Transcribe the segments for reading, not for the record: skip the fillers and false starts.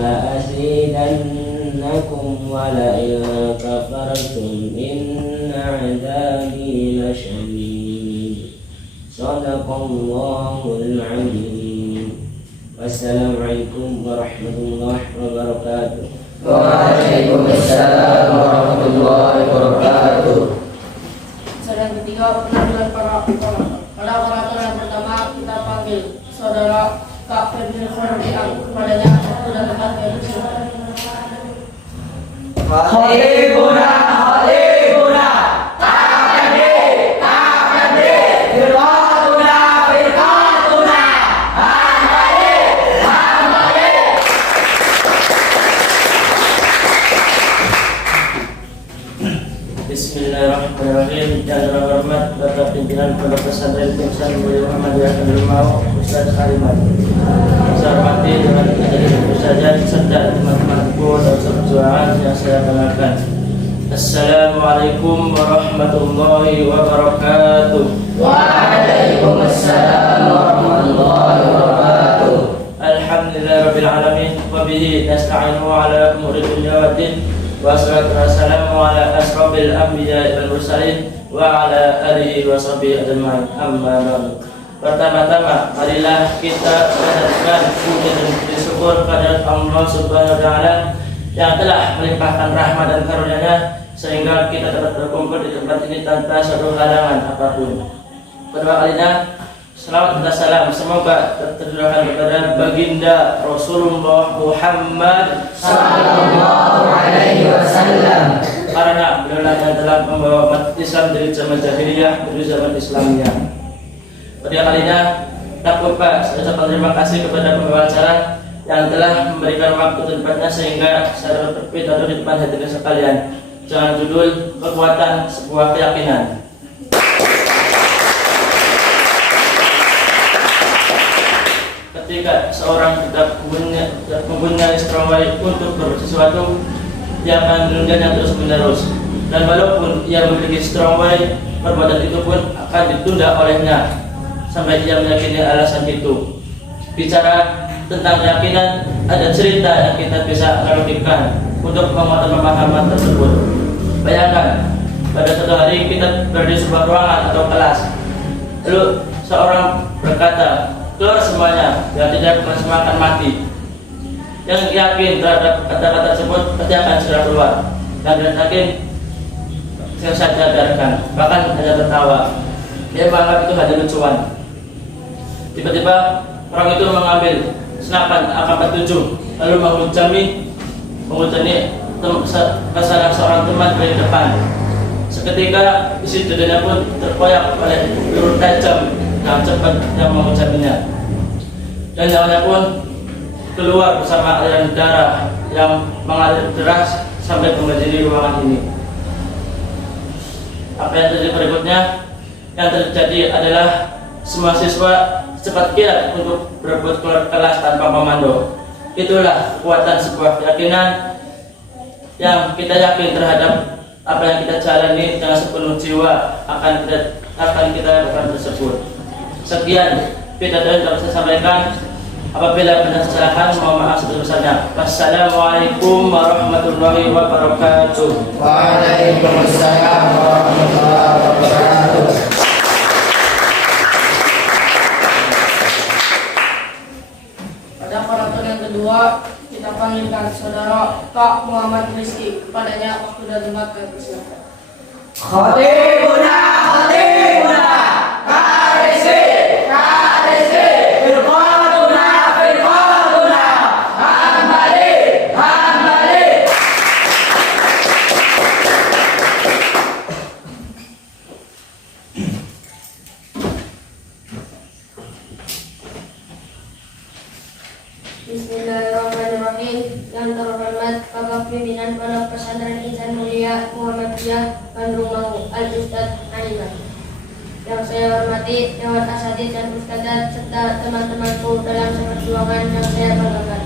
لأزيدنكم ولئن كفرتم إن عذابي لشديد صدق الله العظيم. Wassalamualaikum warahmatullahi wabarakatuh. Waalaikumsalam warahmatullahi wabarakatuh. Saudara ketiga, penampilan para orator yang pertama kita panggil saudara Kak Febri Khordi yang kepadanya waktu dan tempat yang disilakan. Khalifuna, Khalifuna, Takadri, Takadri, Firqatuna, Firqatuna, Hambali, Hambali. Bismillahirrahmanirrahim. Yang terhormat Bapak Pimpinan Pondok Pesantren Pingsan Muhammadiyah Kedul Mau Ustaz Kalimat. Saya hormati dengan hadirin Ustazah serta teman-temanku dan perjuangan yang saya banggakan. Assalamualaikum warahmatullahi wabarakatuh. Waalaikumsalam warahmatullahi wabarakatuh. Alhamdulillahirabbil alamin wa bihi nasta'inu ala umuri dunya waddin. Wassalatu wassalamu ala asrofil anbiya'i wal mursalin wa ala alihi wa sahbihi ajma'in. Amma ba'du. Pertama-tama, marilah kita mengucapkan puji dan syukur kepada Allah Subhanahu wa taala yang telah melimpahkan rahmat dan karunia-Nya sehingga kita dapat berkumpul di tempat ini tanpa suatu halangan apapun. Kedua kalinya, salawat dan salam semoga tercurahkan kepada baginda Rasulullah Muhammad Sallallahu alaihi wasallam. Karena beliau yang telah membawa umat Islam dari zaman jahiliyah menuju zaman Islamiyah. Pada kalinya, tak lupa saya ucapkan terima kasih kepada pembawa acara yang telah memberikan waktu dan tempatnya sehingga saya dapat berpidato di depan hadirin sekalian. Jangan judul kekuatan sebuah keyakinan. Ketika seorang tidak mempunyai strong way untuk berbuat sesuatu, dia akan menundanya terus menerus. Dan walaupun ia memiliki strong way, perbuatan itu pun akan ditunda olehnya sampai dia meyakini alasan itu. Bicara tentang keyakinan, ada cerita yang kita bisa analogikan untuk menguatkan pemahaman tersebut. Bayangkan, pada suatu hari kita berada di sebuah ruangan atau kelas. Lalu seorang berkata, keluar semuanya, yang tidak semua akan mati. Yang yakin terhadap kata-kata tersebut pasti akan segera keluar. Dan tidak yakin, saya saja biarkan, bahkan hanya tertawa. Dia menganggap itu hanya lucuan. Tiba-tiba orang itu mengambil senapan AK-47 lalu menghujani ke salah seorang teman dari depan. Seketika isi dadanya pun terkoyak oleh peluru tajam yang cepat yang menghujaminya, dan nyawanya pun keluar bersama aliran darah yang mengalir deras sampai menjadi ruangan ini. Apa yang terjadi berikutnya? Yang terjadi adalah semua siswa cepat kilat untuk berebut keluar kelas tanpa komando. Itulah kekuatan sebuah keyakinan yang kita yakin terhadap apa yang kita jalani dengan sepenuh jiwa akan kita lakukan tersebut. Sekian pidato yang dapat saya sampaikan. Apabila ada kesalahan, mohon maaf sebesar-besarnya. Wassalamualaikum warahmatullahi wabarakatuh. Waalaikumsalam warahmatullahi wabarakatuh. Pada paraton yang kedua, kita panggilkan saudara Kak Muhammad Rizki. Kepadanya waktu dan tempat kami persilakan. Khatibuna, khatibuna, karisi, karisi, firqatuna, firqatuna, hambali, hambali. Bismillahirrahmanirrahim. Yang terhormat Bapak Pimpinan Pondok Pesantren Insan Mulia Muhammadiyah Bandung Mau Al-Ustaz Aliman. Yang saya hormati Dewan Asatidz dan Ustadzat serta teman-temanku dalam seperjuangan yang saya banggakan.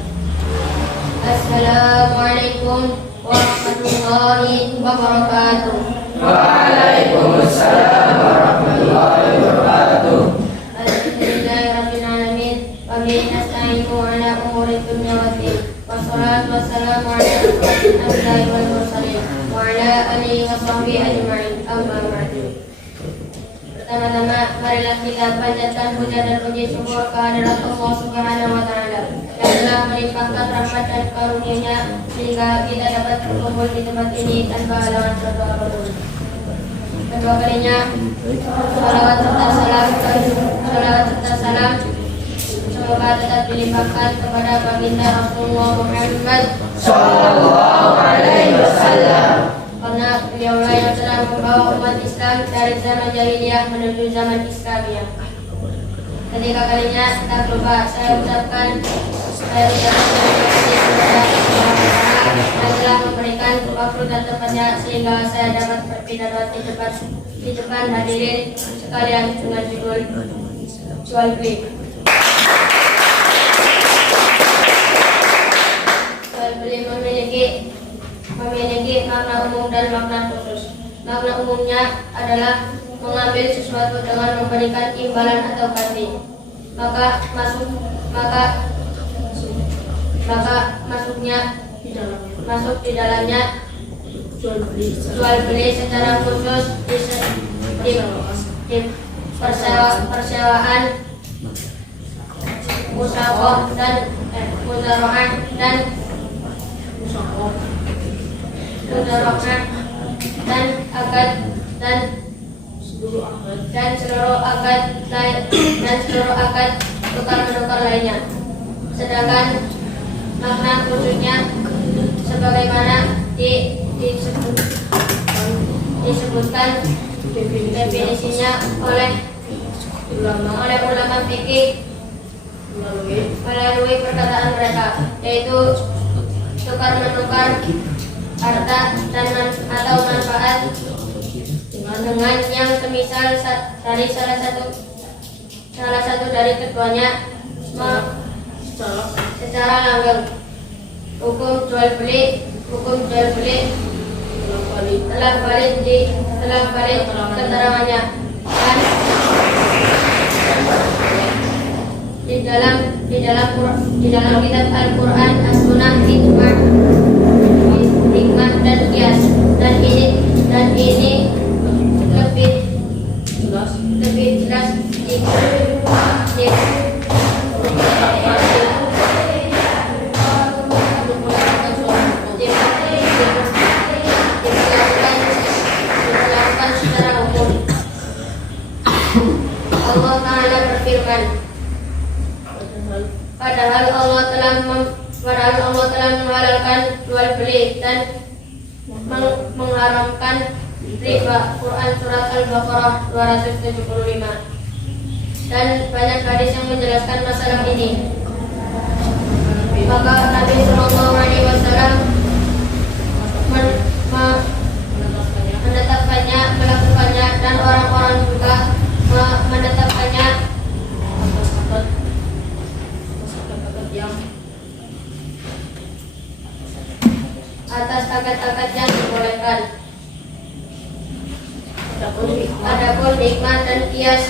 Assalamualaikum warahmatullahi wabarakatuh. Waalaikumsalam warahmatullahi wabarakatuh. Alhamdulillahirabbil alamin wa bihi nasta'inu ala umuri dunya waddin. Wassalatu wassalamu ala asyrofil anbiya'i wal mursalin wa ala alihi wa sahbihi ajma'in. Amma ba'du. Pertama-tama marilah kita panjatkan puja dan puji syukur kehadirat Allah Subhanahu wa taala yang telah melimpahkan rahmat dan karunia-Nya sehingga kita dapat berkumpul di tempat ini tanpa halangan suatu apapun. Kedua kalinya salawat serta salam semoga tetap dilimpahkan kepada baginda Rasulullah Muhammad Sallallahu alaihi wasallam. karena beliaulah yang telah membawa umat Islam dari zaman jahiliyah menuju zaman Islamiyah. Ketiga kalinya tak lupa saya ucapkan terima kasih kepada Allah yang telah memberikan waktu dan tempatnya sehingga saya dapat berpidato di depan hadirin sekalian dengan judul jual beli. Jual beli memiliki makna umum dan makna khusus. Makna umumnya adalah mengambil sesuatu dengan memberikan imbalan atau ganti. Maka masuk di dalamnya jual beli secara khusus di persewaan, musyawarah dan muzaroah dan akad dan seluruh akad tukar-menukar lainnya. Sedangkan makna khususnya sebagaimana disebutkan definisinya oleh ulama fikih melalui perkataan mereka, yaitu tukar-menukar harta dan atau manfaat dengan yang semisal dari salah satu dari keduanya secara langgeng. Hukum jual beli telah valid keterangannya dan di dalam kitab Al-Quran, As-Sunnah, hikmah dan qiyas, dan ini lebih jelas diberlakukan secara umum. Allah Ta'ala berfirman, padahal Allah telah menghalalkan jual beli dan mengharamkan riba. Quran surat Al-Baqarah 275. Dan banyak hadis yang menjelaskan masalah ini. Maka Nabi Sallallahu Alaihi Wasallam menetapkannya, melakukannya, dan orang-orang juga menetapkannya atas akad-akad yang dibolehkan. Adapun hikmah dan qiyas,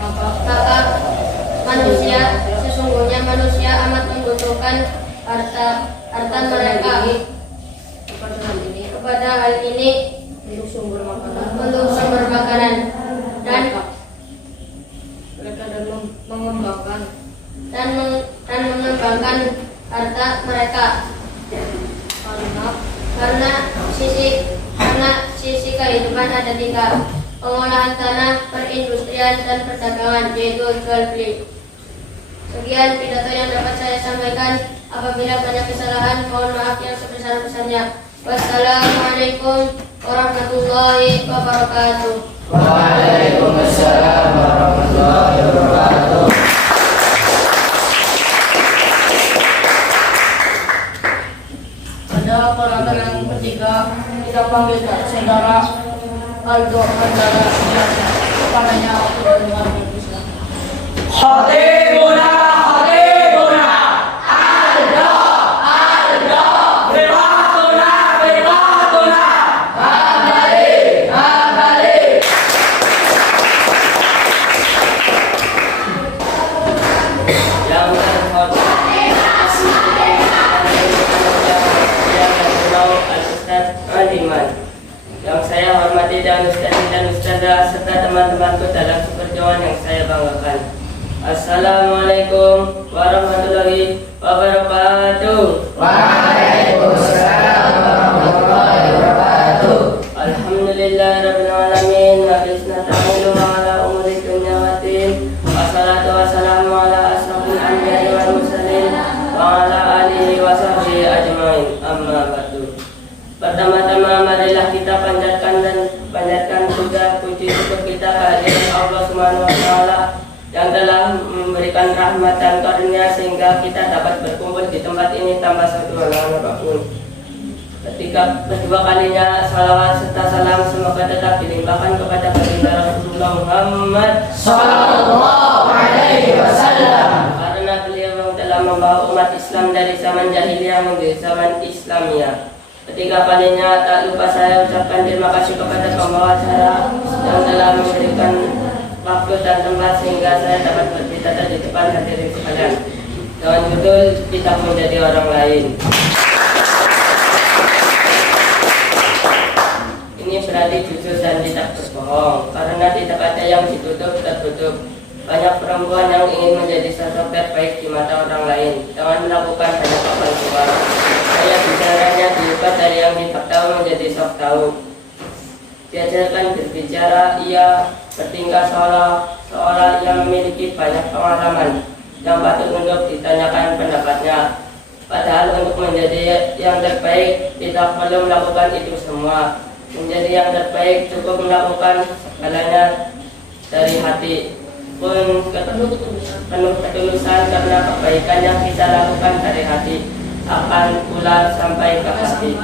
maka sesungguhnya manusia amat membutuhkan harta mereka kepada hal ini untuk sumber makanan dan mengembangkan harta mereka karena sisi kehidupan ada tiga: pengolahan tanah, perindustrian, dan perdagangan, yaitu jual beli. Sekian pidato yang dapat saya sampaikan. Apabila banyak kesalahan, mohon maaf yang sebesar-besarnya. Wassalamualaikum warahmatullahi wabarakatuh. Waalaikumsalam warahmatullahi wabarakatuh. Pada operator yang ketiga, kita panggil saudara Aldo Andara Biasa. Kepadanya waktu dengan Islam. Khatibuna Aldo Firqatuna Kembali. Yang terhormat adik-adik dan ustazah serta teman-temanku dalam perjuangan yang saya banggakan. Assalamualaikum warahmatullahi wabarakatuh. Waalaikumsalam warahmatullahi wabarakatuh. Alhamdulillahirabbil alamin wa bismillahirrahmanirrahim wa ala umuri dunya waddin. Wassalatu wassalamu ala asrofil anbiya'i wal mursalin wa ala alihi wa sahbihi ajmain. Amma ba'du. Pertama-tama marilah kita panjatkan puji syukur kita kehadirat Allah Subhanahu wa taala yang telah memberikan rahmat dan karunia sehingga kita dapat berkumpul di tempat ini tanpa satu halangan apapun. Ketika kedua kalinya salawat serta salam semoga tetap dilimpahkan kepada baginda Rasulullah Muhammad Sallallahu alaihi wasallam. karena beliau yang telah membawa umat Islam dari zaman jahiliyah menuju zaman Islamiyah. Ketiga kalinya tak lupa saya ucapkan terima kasih kepada pembawa acara yang telah memberikan waktu dan tempat sehingga saya dapat berbicara di depan hadirin sekalian. Dengan judul tidak menjadi orang lain. Ini berarti jujur dan tidak berbohong, karena tidak ada yang ditutup tertutup. Banyak perempuan yang ingin menjadi sosok terbaik di mata orang lain dengan melakukan banyak kepalsuan. Saya bicaranya diubah dari yang tidak tahu menjadi sok tahu. Diajarkan berbicara, ia bertingkah seolah ia memiliki banyak pengalaman yang patut untuk ditanyakan pendapatnya. Padahal untuk menjadi yang terbaik tidak perlu melakukan itu semua. Menjadi yang terbaik cukup melakukan segalanya dari hati pun penuh ketulusan karena kebaikan yang kita lakukan dari hati akan pula sampai ke hati,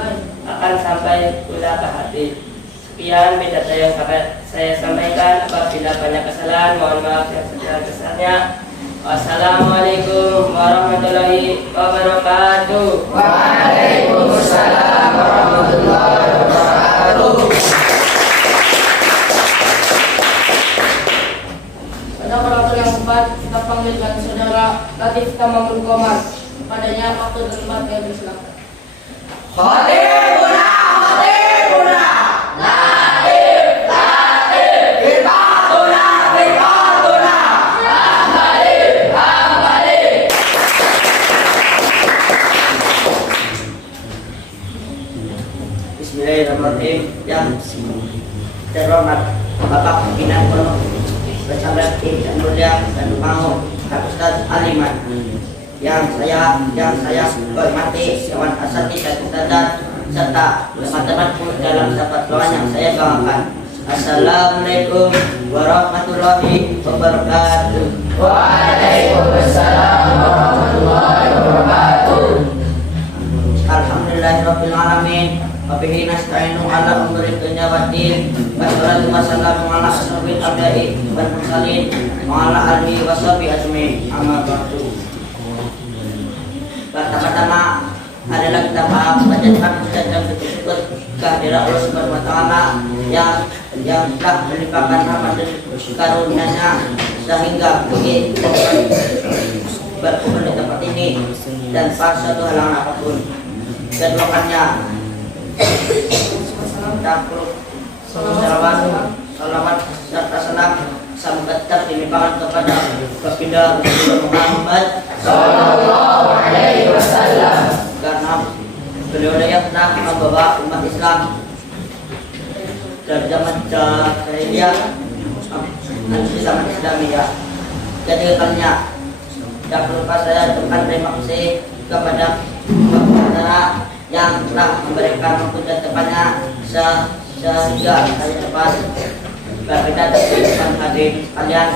Sekian pidato yang saya sampaikan. Apabila banyak kesalahan, mohon maaf yang sebesar-besarnya. Wassalamualaikum warahmatullahi wabarakatuh. Waalaikumsalam warahmatullahi wabarakatuh. Pada operator yang keempat, kita panggilkan saudara Latif Tamamul Komar. Padanya waktu dan tempat yang disilahkan. Khatibuna, khatibuna, latif, latif, firqatuna, firqatuna, hambali, hambali. Bismillahirrahmanirrahim. Yang terhormat Bapak Pimpinan Pondok Pesantren dan mulia dan mau Ustaz Aliman. Yang saya hormati Dewan Asatidz dan Ustadzat serta teman-temanku dalam sahabat doa yang saya banggakan. Assalamualaikum warahmatullahi wabarakatuh. Waalaikumsalam warahmatullahi wabarakatuh. Alhamdulillahirabbil alamin. Wabihi nasta'inu ala umuri dunya waddin. Wassalatu wassalamu ala asrofil anbiya'i wal mursalin wa ala alihi washabihi ajmain. Amma ba'du. Pertama-tama adalah kita panjatkan puji dan bersyukur kehadirat Allah Subhanahu wa taala yang telah melimpahkan rahmat dan karunia-Nya sehingga kita berkumpul di tempat ini dan tanpa satu halangan apapun. Keduakannya salawat serta salam sampai tetap dilimpahkan kepada baginda Rasulullah Muhammad Sallallahu alaihi wasallam. karena beliau yang telah membawa umat Islam dari zaman jahiliyah menuju zaman Islamiyah. Kedepannya tidak lupa saya ucapkan terima kasih kepada saudara yang telah memberikan waktu dan tempatnya sehingga saya dapat berbeda dengan hadirin sekalian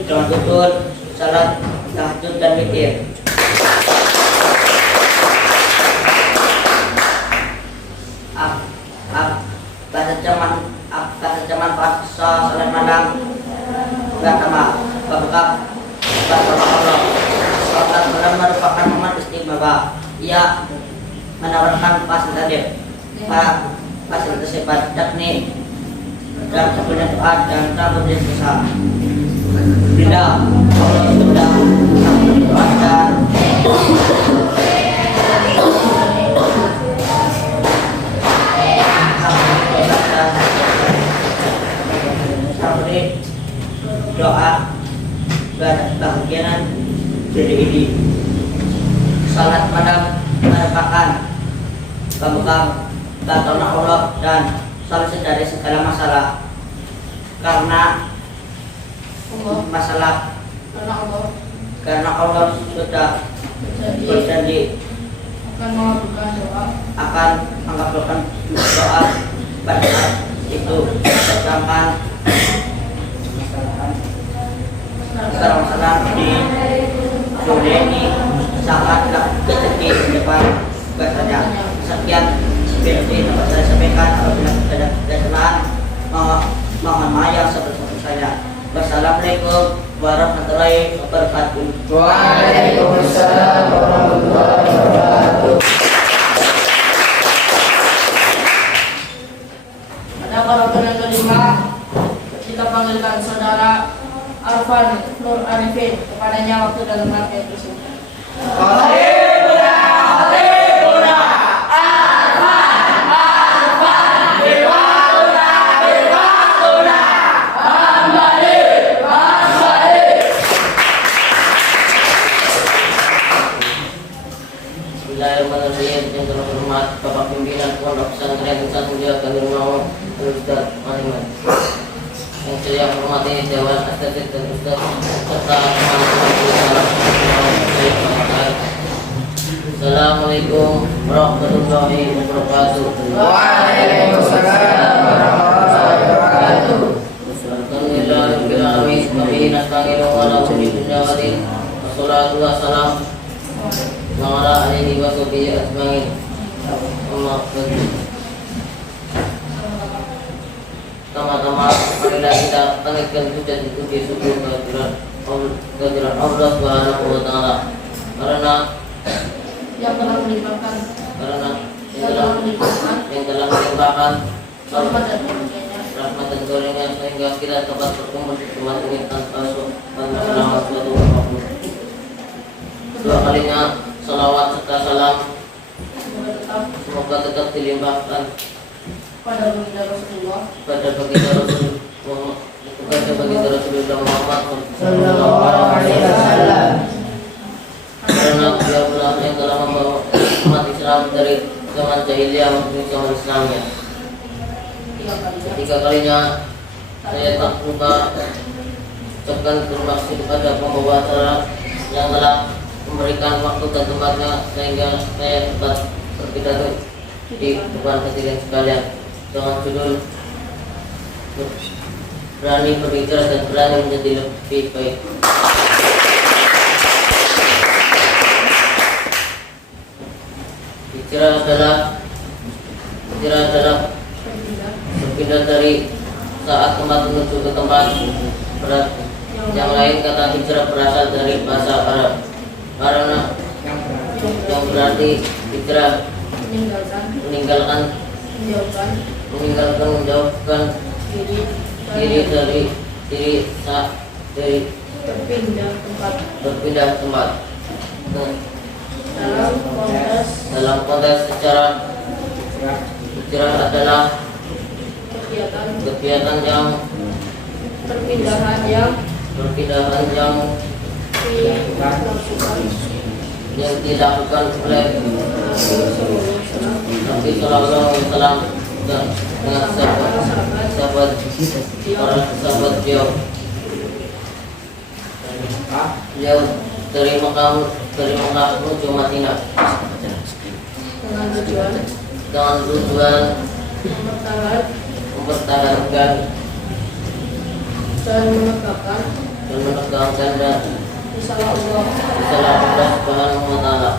dengan tutur salat tahajud dan witir. Bahasa zaman paksa salat malam pertama babak Allah. Salat malam merupakan momen istimewa. Ia menawarkan fasilitas tersebut yakni dan kemudian doa dan tabur dan susah. Bila Allah sudah mendoakan keyakinan diri ini sangat merupakan pemegang bantuan Allah dan solusi dari segala masalah karena masalah karena Allah sudah berjanji akan mengabulkan doa pada saat itu. Sedangkan masalah di dunia ini sangatlah kecil di depan bahasanya. Sekian seperti dapat saya sampaikan. Apabila ada kesalahan mohon maaf yang sebesar-besarnya. Wassalamualaikum warahmatullahi wabarakatuh. Waalaikumsalam warahmatullahi wabarakatuh. Pada paragraf yang kelima, kita panggilkan saudara Arfan Nur Arifin. Kepadanya waktu dan tempat yang tersebut. Khatibuna, khatibuna, Arfan, biwatuna, biwatuna, kembali. Bismillahirrahmanirrahim. Yang terhormat Bapak Pimpinan Pondok Pesantren Insan Mulia Khairul Maun Ustaz Maniman. Yang saya hormati Dewan Asatidz dan Ustaz serta teman-teman. Assalamualaikum warahmatullahi wabarakatuh. Waalaikumsalam warahmatullahi wabarakatuh. Alhamdulillahirabbil alamin. Kami nasta'inu ala umuri dunya wa din. Wassalatu wassalam ala alihi wa sahbihi ajmain. Amma ba'du. Tama-tama marilah kita panggilkan puja dipuji syukur kehadirat Allah Subhanahu wa taala. Karena Yang telah melibatkan yang telah melimpahkan rahmat dan karunia-Nya. rahmat dan karunia sehingga kita dapat berkumpul di tempat ini tanpa selama suatu apapun. Dua kalinya salawat serta salam semoga tetap dilimpahkan Pada baginda Rasulullah pada baginda Rasulullah Muhammad Sallallahu alaihi wasallam. karena beliau yang telah membawa umat Islam dari zaman jahiliyah menuju zaman Islamnya. Ketiga kalinya saya tak lupa ucapkan terima kasih kepada pembawa acara yang telah memberikan waktu dan tempatnya sehingga saya dapat berpidato di depan hadirin sekalian dengan judul berani berhijrah dan berani menjadi lebih baik. Hijrah adalah berpindah dari saat tempat menuju ke tempat. Yang lain kata hijrah berasal dari bahasa Arab karena yang berarti hijrah meninggalkan menjauhkan diri dari berpindah tempat. Dalam konteks secara hijrah adalah kegiatan yang perpindahan yang dilakukan oleh Nabi Sallallahu Alaihi Wasallam dengan sahabat beliau dari Mekah menuju Madinah dengan tujuan mempertahankan dan menegakkan dan risalah Allah Subhanahu wa taala.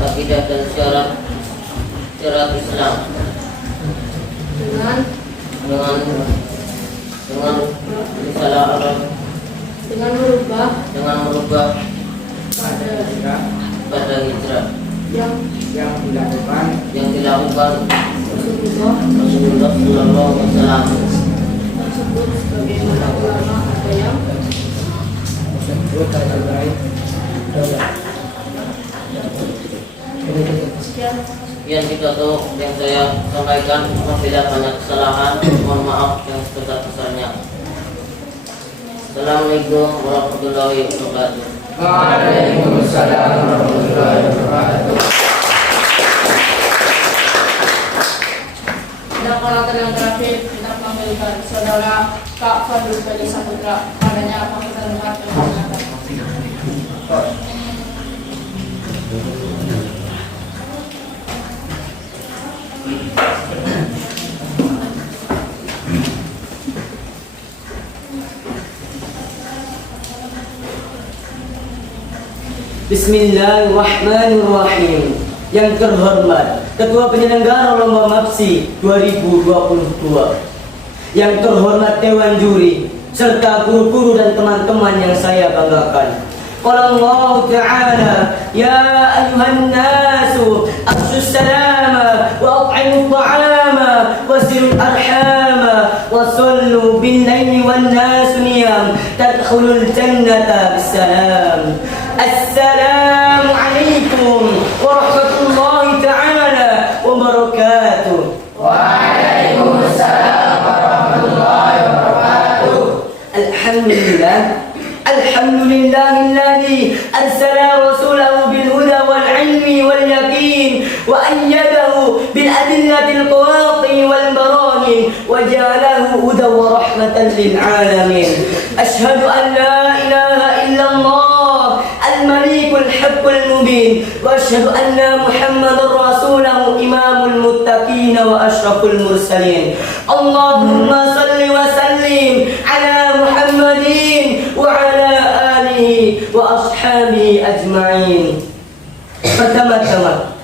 Akidah dan syarat Islam dengan risalah Allah dengan merubah pada hijrah yang dilakukan Rasulullah Rasulullah Sallallahu Alaihi Wasallam tersebut sebagaimana ulama ada yang sekian. Sekian kita tuh yang saya sampaikan. Apabila banyak kesalahan, mohon maaf yang sebesar-besarnya. Assalamualaikum warahmatullahi wabarakatuh. Waalaikumsalam warahmatullahi wabarakatuh. Dan karakter yang terakhir kita panggilkan saudara Kak Fadul Fadi Saputra. Padanya Fakultas Hukum dan Kesehatan. Bismillahirrahmanirrahim. Yang terhormat Ketua Penyelenggara Lomba MAPSI 2022, yang terhormat Dewan Juri, serta guru-guru dan teman-teman yang saya banggakan. Qala Allah Ta'ala, ya ayuhan nasu afshus salama wa at'imu ta'ama wasilul arhama wa sallu bin laili wan nasu niyam tadkhulul jannata bisalam. Assalamu alaikum warahmatullahi ta'ala wabarakatuh. Waalaikumsalam warahmatullahi wabarakatuh. Alhamdulillah. Alhamdulillahilladzi arsala rasulahu bil huda wal ilmi wal yaqin wa ayyadahu bil adillatil qawati wal barahin wa ja'alahu hudan wa rahmatan lil alamin. Ashhadu an la ilaha illallah al-malikul haqqul mubin wa ashhadu anna muhammadar rasulahu imamul muttaqin wa asyraful mursalin. Allahumma salli wa sallim ala Muhammadin wa ala alihi wa ashabihi ajma'in. Pertama-tama,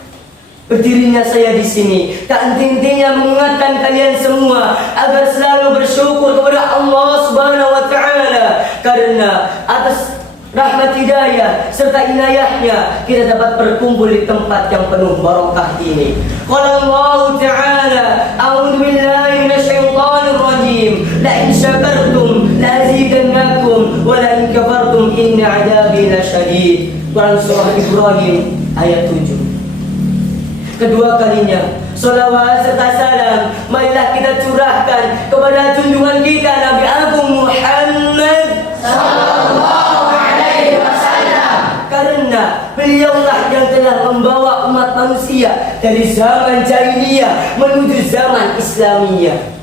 berdirinya saya di sini tak henti-hentinya mengingatkan kalian semua agar selalu bersyukur kepada Allah Subhanahu wa taala, karena atas rahmat hidayah serta inayahnya kita dapat berkumpul di tempat yang penuh barokah ini. Qala Allah Ta'ala, a'udzu billahi minasyaitonir rajim, la in syakartum la azidannakum wa la in kafartum inna 'adzabi lasyadid. Quran surah Ibrahim ayat 7. Kedua kalinya, salawat serta salam marilah kita curahkan kepada junjungan kita Nabi Agung Muhammad sallallahu alaihi wasallam, karena beliaulah yang telah membawa umat manusia dari zaman jahiliyah menuju zaman Islamiyah.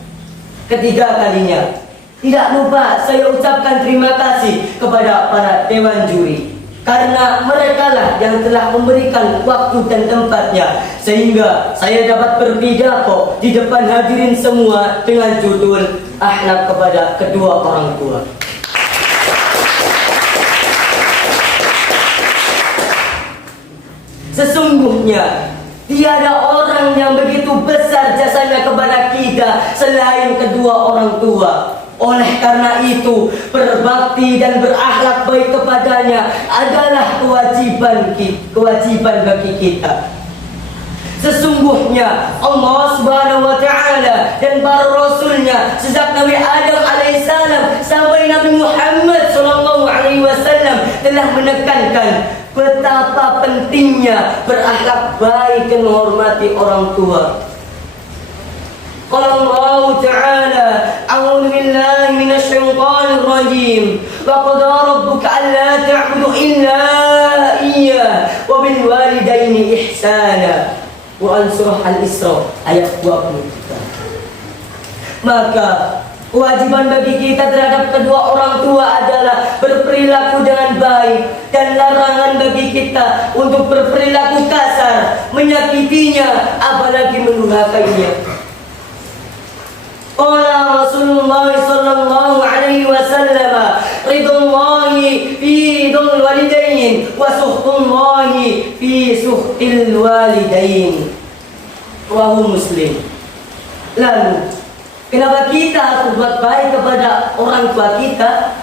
Ketiga kalinya, tidak lupa saya ucapkan terima kasih kepada para dewan juri, karena merekalah yang telah memberikan waktu dan tempatnya sehingga saya dapat berpidato di depan hadirin semua dengan judul akhlak kepada kedua orang tua. Sesungguhnya tiada orang yang begitu besar jasanya kepada kita selain kedua orang tua. Oleh karena itu, berbakti dan berakhlak baik kepadanya adalah kewajiban bagi kita. Sesungguhnya Allah Subhanahu wa taala dan para rasulnya sejak Nabi Adam alaihissalam sampai Nabi Muhammad sallallahu alaihi wasallam telah menekankan betapa pentingnya berakhlak baik dan menghormati orang tua. Qala Allah Ta'ala, a'udzu billahi minasyaitonir rajim. Wa qada rabbuka alla ta'budu illa iyyah wa bil walidaini ihsana. Quran surah Al-Isra ayat 23. Maka kewajiban bagi kita terhadap kedua orang tua adalah berperilaku dengan baik, dan larangan bagi kita untuk berperilaku kasar, menyakitinya, apalagi mendurhakainya. Qala Rasulullah sallallahu alaihi wasallam, ridullahi fi ridul walidain wa suhtullahi fi suhtil walidain. Rawahu Muslim. Lalu, kenapa kita harus berbuat baik kepada orang tua kita?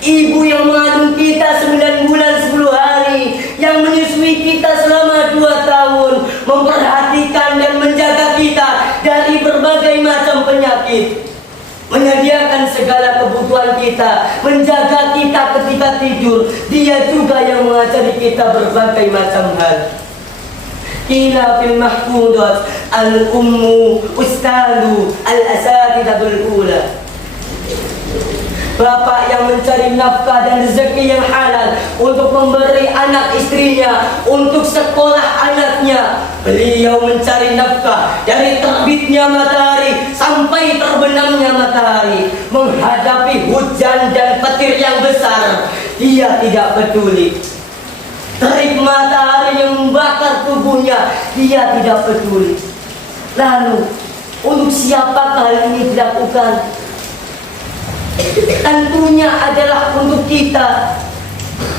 Ibu yang mengandung kita 9 bulan 10 hari, yang menyusui kita selama 2 tahun, memperhatikan dan menjaga kita dari berbagai macam penyakit, menyediakan segala kebutuhan kita, menjaga kita ketika tidur. Dia juga yang mengajari kita berbagai macam hal. Qila fil mahfudat al-ummu ustadu al-asatidatul ula. Bapak yang mencari nafkah dan rezeki yang halal untuk memberi anak istrinya, untuk sekolah anaknya. Beliau mencari nafkah dari terbitnya matahari sampai terbenamnya matahari. Menghadapi hujan dan petir yang besar, dia tidak peduli. Terik matahari yang membakar tubuhnya, dia tidak peduli. Lalu, untuk siapakah hal ini dilakukan? Tentunya adalah untuk kita.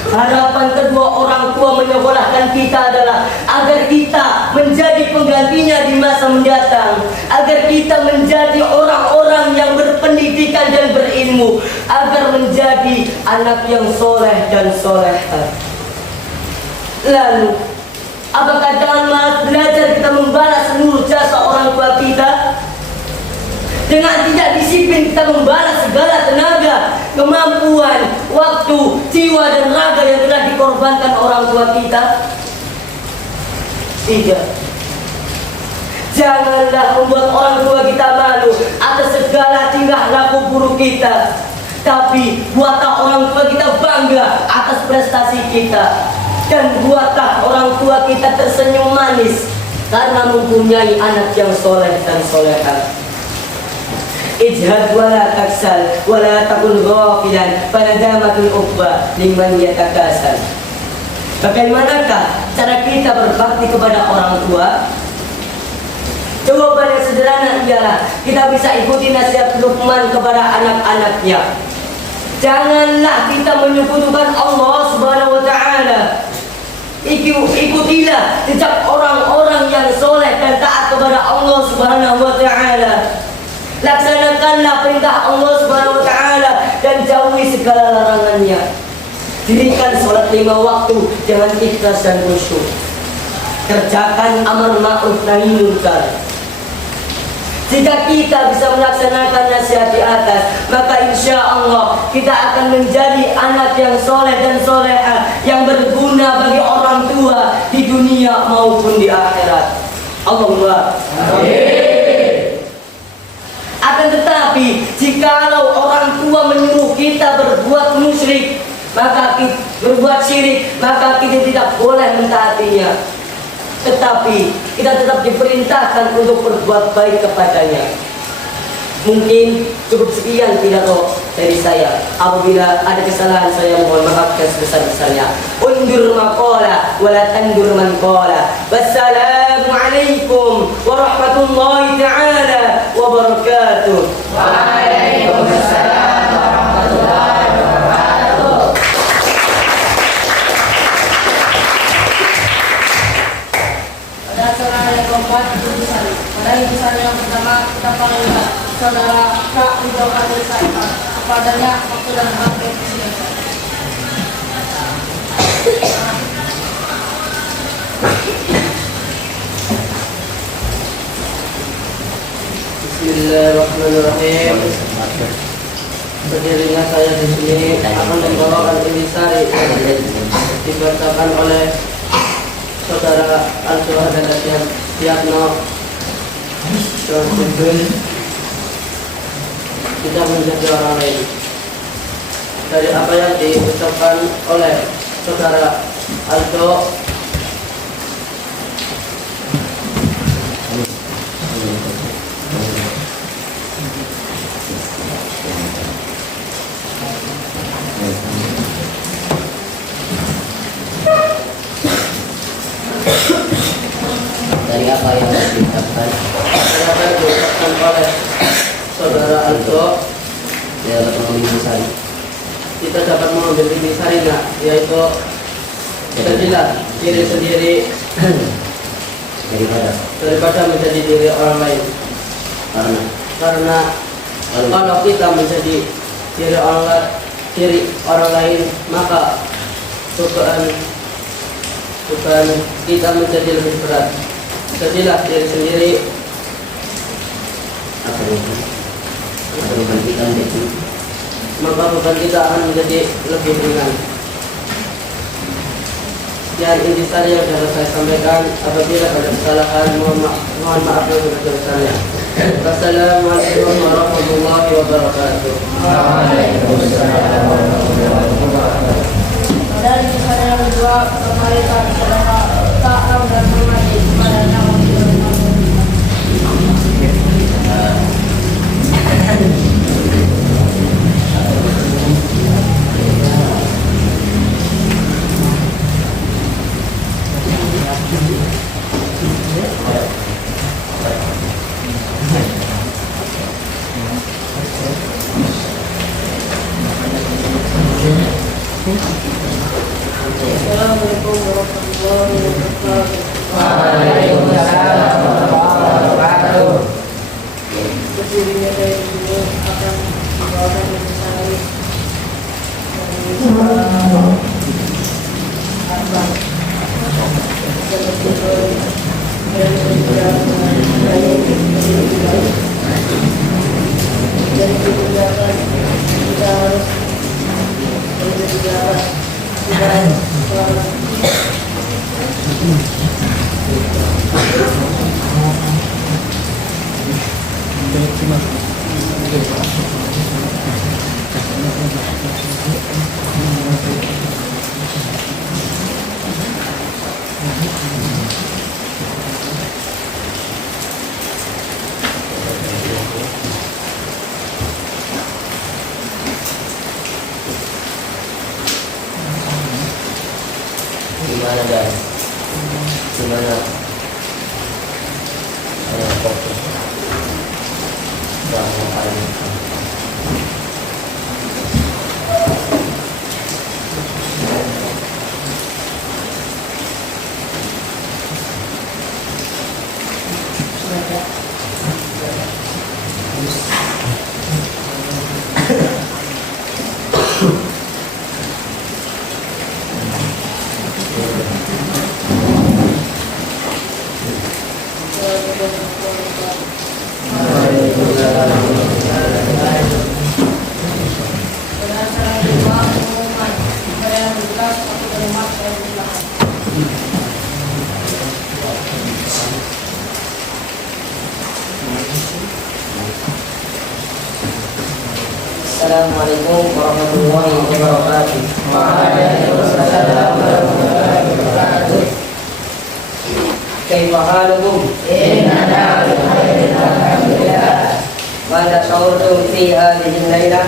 Harapan kedua orang tua menyekolahkan kita adalah agar kita menjadi penggantinya di masa mendatang, agar kita menjadi orang-orang yang berpendidikan dan berilmu, agar menjadi anak yang soleh dan solehah. Lalu, apakah dengan malas belajar kita membalas seluruh jasa orang tua kita? Dengan tidak disiplin kita membalas segala tenaga, kemampuan, waktu, jiwa dan raga yang telah dikorbankan orang tua kita? Tidak. Janganlah membuat orang tua kita malu atas segala tingkah laku buruk kita, tapi buatlah orang tua kita bangga atas prestasi kita, dan buatlah orang tua kita tersenyum manis karena mempunyai anak yang soleh dan solehah. Ijhad wala taksal wala takun ghafilan fanadamatul uqba liman yatakasal. Bagaimanakah cara kita berbakti kepada orang tua? Jawaban yang sederhana ialah kita bisa ikuti nasihat Luqman kepada anak-anaknya. Janganlah kita menyekutukan Allah Subhanahu wa taala. Ikutilah jejak orang-orang yang soleh dan taat kepada Allah Subhanahu wa taala. Laksanakanlah perintah Allah Subhanahu wa taala dan jauhi segala larangannya. Dirikan sholat 5 waktu dengan ikhlas dan khusyuk. Kerjakan amar ma'ruf nahi munkar. Jika kita bisa melaksanakan nasihat di atas, maka insya Allah kita akan menjadi anak yang soleh dan solehah, yang berguna bagi orang tua di dunia maupun di akhirat. Allahumma amin. Akan tetapi, jikalau orang tua menyuruh kita berbuat musyrik, maka kita berbuat syirik, maka kita tidak boleh mentaatinya. Tetapi kita tetap diperintahkan untuk berbuat baik kepadanya. Mungkin cukup sekian pidato dari saya. Apabila ada kesalahan saya mohon maaf sebesar-besarnya. Undur maqala wala tandur man qala. Wassalamualaikum warahmatullahi taala wabarakatuh. Waalaikumsalam warahmatullahi wabarakatuh. Pada acara yang keempat, Ibu Sari. Pada Ibu Sari yang pertama, kita panggil Saudara Kak Ridho Kadir Saifah. Kepadanya waktu dan tempat bersiap. Bismillahirrahmanirrahim. Berdirinya saya di sini akan membawakan intisari yang dibacakan oleh Saudara Al-Syuhada dan Yatno Syuhudun. Tidak menjadi orang lain dari apa yang diucapkan oleh Saudara Aldo Dari apa yang diucapkan oleh Saudara Aldo, ya mengambil sari kita dapat mengambil intisarinya, yaitu jadilah diri sendiri daripada menjadi diri orang lain. Karena kalau kita menjadi diri orang lain, maka beban kita menjadi lebih berat. Jadilah diri sendiri, maka beban kita akan menjadi lebih ringan. Sekian intisari yang dapat saya sampaikan. Apabila ada kesalahan, mohon maaf yang sebesar-besarnya. Wassalamualaikum warahmatullahi wabarakatuh. Dan misalnya yang kedua, kembalikan saudara Ta'am dan Murmadi kepada nama Assalamualaikum warahmatullahi wabarakatuh. Waalaikumsalam warahmatullahi wabarakatuh. Berdirinya dari dulu akan membawakan intisari Gimana dan gimana? Ayo fokus. Jangan ngapain. Assalamualaikum warahmatullahi wabarakatuh. Waalaikumsalam warahmatullahi wabarakatuh. Kaifa halukum? Innana bi khairin alhamdulillah. Mada sya'urtum fi hadhihi al-lailah?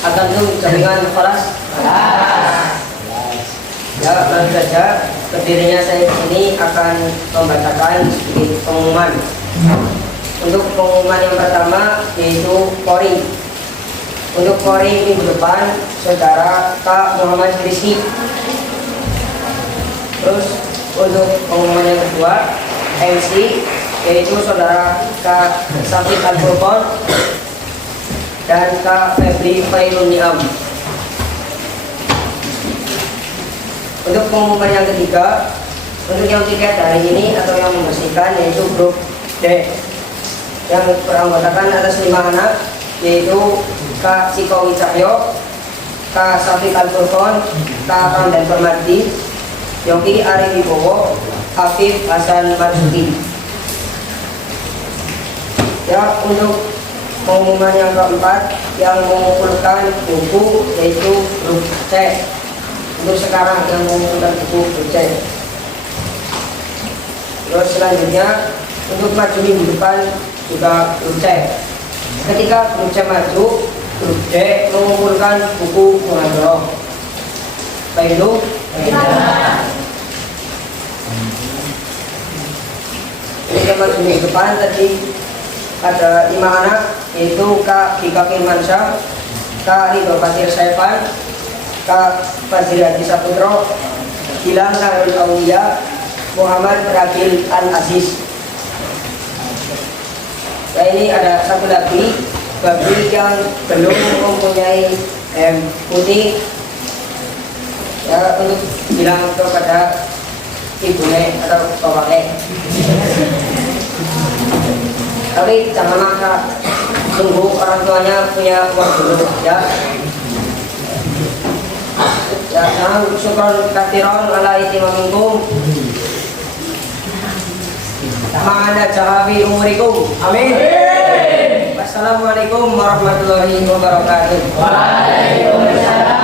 Akantum jami'an kelas? Ya, baru saja berdirinya saya ini akan membacakan sedikit pengumuman. Untuk pengumuman yang pertama yaitu Kori. Untuk Kori minggu depan Saudara Kak Muhammad Rizki. Terus untuk pengumuman yang kedua MC yaitu Saudara Kak Safid Al-Furqon dan Kak Febri Fairul Niam. Untuk pengumuman yang ketiga, untuk yang tiket hari ini atau yang membersihkan yaitu grup D yang beranggotakan atas 5 anak yaitu Kak Cikowi Cahyo, Kak Safik Al-Furqon, Kak Ramdan Permadi, Yogi Ari Wibowo, Afif Hasan Marzuki. Ya, untuk pengumuman yang keempat yang mengumpulkan buku yaitu grup C. Untuk sekarang yang mengumpulkan buku grup C. Terus selanjutnya untuk maju minggu depan juga grup C. Ketika grup C maju, grup D mengumpulkan buku muhadharah. Baik itu. Ketika maju minggu depan tadi ada 5 anak yaitu Kak Dika Firmansyah, Kak Ridho Fatir Saifan, Kak Fazil Hadi Saputro, Gilang Nahrul Aulia, Muhammad Ragil Al-Aziz. Nah, ini ada satu lagi bagi yang belum mempunyai putih ya, untuk bilang kepada ibunya atau bapaknya. Tapi jangan maksa, tunggu orang tuanya punya uang dulu ya. syukran kathiran ala itimamikum. Ma'ana jahabi umurikum. Amin. Wassalamualaikum warahmatullahi wabarakatuh. Waalaikumsalam.